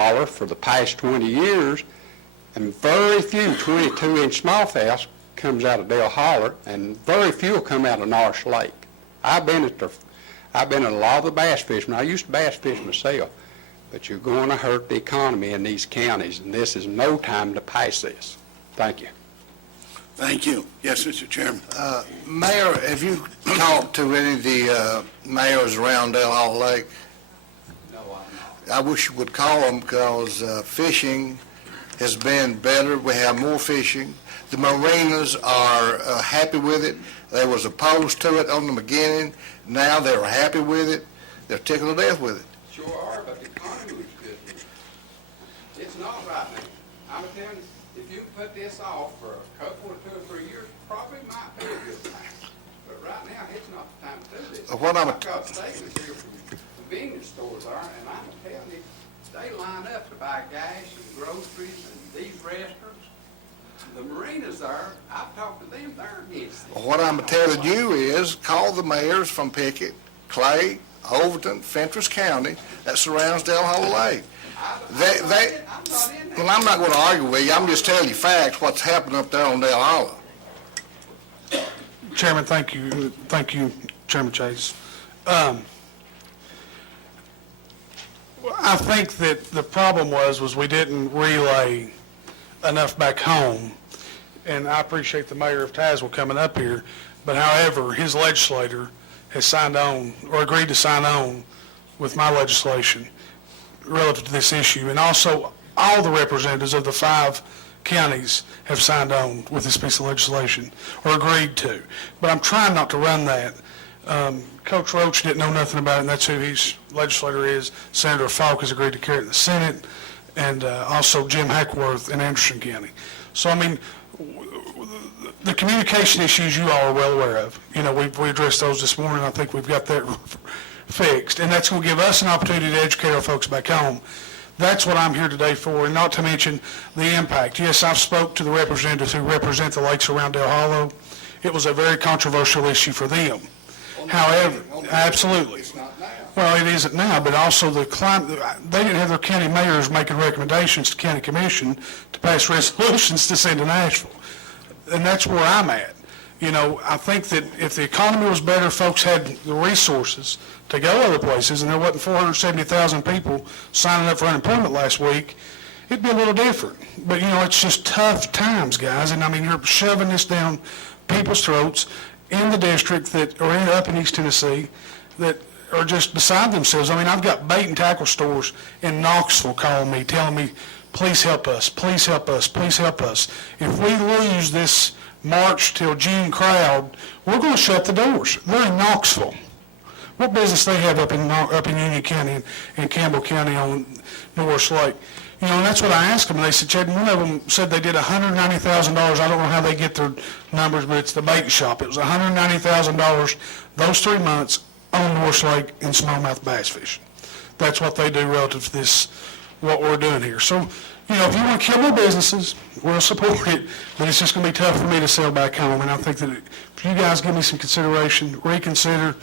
Holler for the past 20 years, and very few 22-inch smallmouth comes out of Dale Holler, and very few will come out of Norris Lake. I've been at a lot of the bass fishermen. I used to bass fish myself, but you're going to hurt the economy in these counties, and this is no time to pass this. Thank you. Thank you. Yes, Mr. Chairman. Mayor, have you talked to any of the mayors around Dale Hall Lake? No, I'm not. I wish you would call them because fishing has been better. We have more fishing. The marinas are happy with it. They was opposed to it on the beginning. Now they're happy with it. They're tickled to death with it. Sure are, but the economy is good here. It's not right now. I'm telling you, if you put this off for a couple or 2 or 3 years, probably might be a good time. But right now, it's not the time to do this. I've got statements here from convenience stores are, and I'm telling you, they line up to buy gas and groceries and these restaurants. The marinas are, I've talked to them, they're against it. What I'm telling you is call the mayors from Pickett, Clay, Overton, Fentress County that surrounds Dale Hall Lake. Well, I'm not going to argue with you. I'm just telling you facts, what's happening up there on Dale Hollow. Chairman, thank you. Thank you, Chairman Chase. I think that the problem was we didn't relay enough back home, and I appreciate the mayor of Tazewell coming up here, but however, his legislator has signed on, or agreed to sign on with my legislation relative to this issue, and also all the representatives of the 5 counties have signed on with this piece of legislation, or agreed to. But I'm trying not to run that. Coach Roach didn't know nothing about it, and that's who his legislator is. Senator Falk has agreed to carry it in the Senate, and also Jim Hackworth in Anderson County. So, I mean, the communication issues you all are well aware of. You know, we addressed those this morning. I think we've got that fixed, and that's going to give us an opportunity to educate our folks back home. That's what I'm here today for, and not to mention the impact. Yes, I've spoke to the representatives who represent the lakes around Dale Hollow. It was a very controversial issue for them. However, absolutely. It's not now. Well, it isn't now, but also they didn't have their county mayors making recommendations to county commission to pass resolutions to send to Nashville. And that's where I'm at. You know, I think that if the economy was better, folks had the resources to go other places, and there wasn't 470,000 people signing up for unemployment last week, it'd be a little different. But, you know, it's just tough times, guys. And, I mean, you're shoving this down people's throats in the district that are up in East Tennessee that are just beside themselves. I mean, I've got bait and tackle stores in Knoxville calling me, telling me, please help us, please help us, please help us. If we lose this March till June crowd, we're going to shut the doors. They're in Knoxville. What business they have up in Union County and Campbell County on Norris Lake? You know, and that's what I asked them. And they said, Chad, one of them said they did $190,000. I don't know how they get their numbers, but it's the bait shop. It was $190,000 those 3 months on Norris Lake in smallmouth bass fishing. That's what they do relative to this, what we're doing here. So, you know, if you want to kill more businesses, we'll support it, but it's just going to be tough for me to sell back home. And I think that if you guys give me some consideration, reconsider,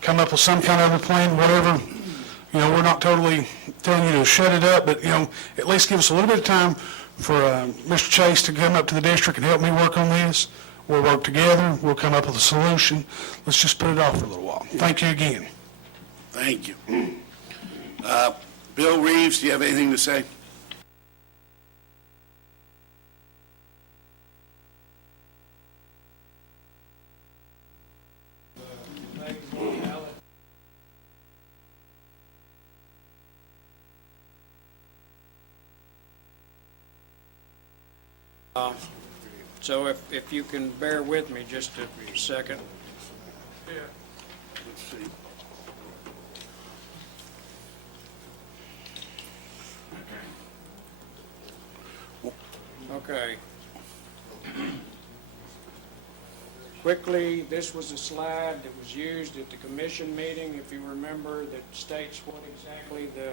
come up with some kind of a plan, whatever, you know, we're not totally telling you to shut it up, but, you know, at least give us a little bit of time for Mr. Chase to come up to the district and help me work on this. We'll work together. We'll come up with a solution. Let's just put it off for a little while. Thank you again. Thank you. Bill Reeves, do you have anything to say? So if you can bear with me just a second. Let's see. Okay. Quickly, this was a slide that was used at the commission meeting, if you remember, that states what exactly the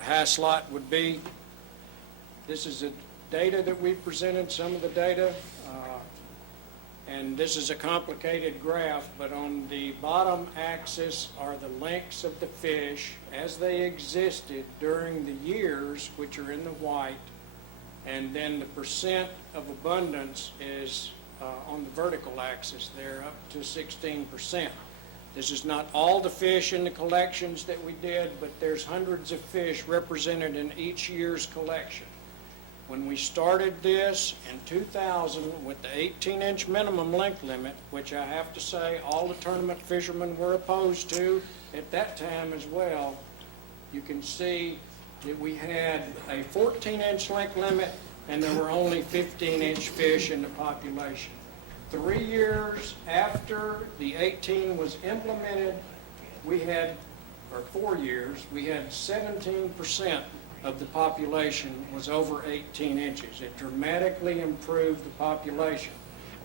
high slot would be. This is the data that we presented, some of the data, and this is a complicated graph, but on the bottom axis are the lengths of the fish as they existed during the years, which are in the white, and then the percent of abundance is on the vertical axis there, up to 16%. This is not all the fish in the collections that we did, but there's hundreds of fish represented in each year's collection. When we started this in 2000 with the 18-inch minimum length limit, which I have to say all the tournament fishermen were opposed to at that time as well, you can see that we had a 14-inch length limit and there were only 15-inch fish in the population. 3 years after the 18 was implemented, we had, or 4 years, we had 17% of the population was over 18 inches. It dramatically improved the population.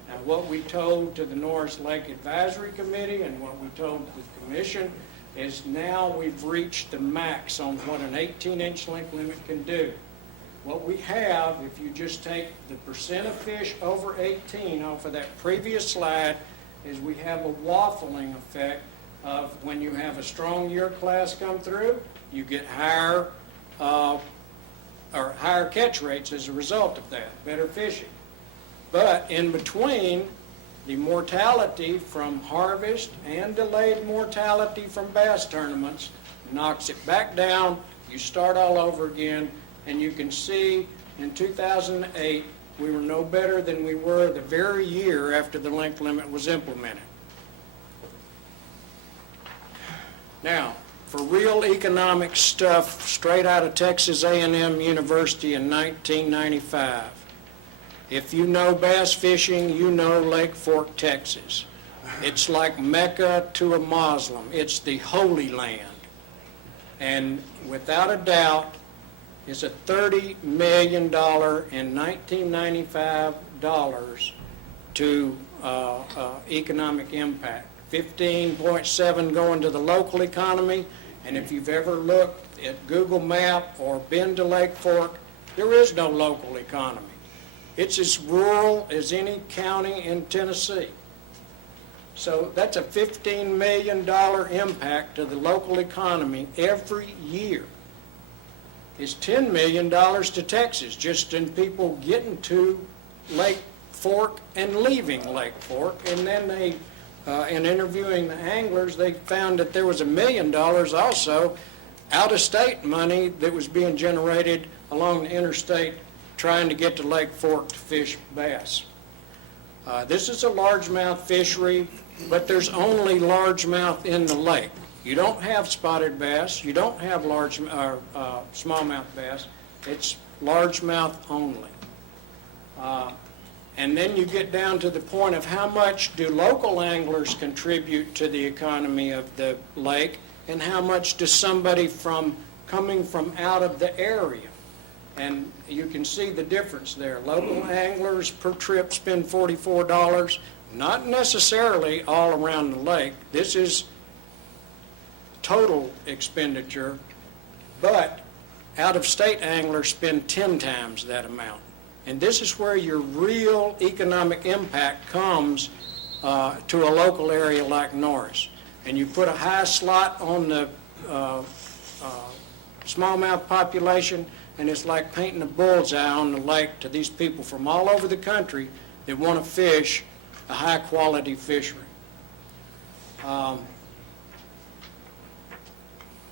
Now, what we told to the Norris Lake Advisory Committee and what we told the Commission is now we've reached the max on what an 18-inch length limit can do. What we have, if you just take the percent of fish over 18 off of that previous slide, is we have a waffling effect of when you have a strong year class come through, you get higher catch rates as a result of that, better fishing. But in between, the mortality from harvest and delayed mortality from bass tournaments knocks it back down. You start all over again, and you can see in 2008, we were no better than we were the very year after the length limit was implemented. Now, for real economic stuff straight out of Texas A&M University in 1995. If you know bass fishing, you know Lake Fork, Texas. It's like Mecca to a Muslim. It's the Holy Land. And without a doubt, it's a $30 million in 1995 dollars to economic impact. 15.7 going to the local economy, and if you've ever looked at Google Map or been to Lake Fork, there is no local economy. It's as rural as any county in Tennessee. So that's a $15 million impact to the local economy every year. It's $10 million to Texas, just in people getting to Lake Fork and leaving Lake Fork, and then they in interviewing the anglers, they found that there was $1 million also out-of-state money that was being generated along the interstate trying to get to Lake Fork to fish bass. This is a largemouth fishery, but there's only largemouth in the lake. You don't have spotted bass, you don't have smallmouth bass, it's largemouth only. And then you get down to the point of how much do local anglers contribute to the economy of the lake, and how much does somebody coming from out of the area. And you can see the difference there. Local anglers per trip spend $44, not necessarily all around the lake. This is total expenditure, but out-of-state anglers spend 10 times that amount. And this is where your real economic impact comes to a local area like Norris. And you put a high slot on the smallmouth population, and it's like painting a bullseye on the lake to these people from all over the country that want to fish a high-quality fishery. Well,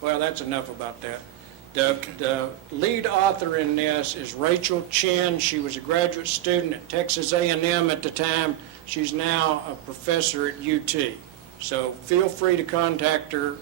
that's enough about that. The lead author in this is Rachel Chen. She was a graduate student at Texas A&M at the time. She's now a professor at UT. So feel free to contact her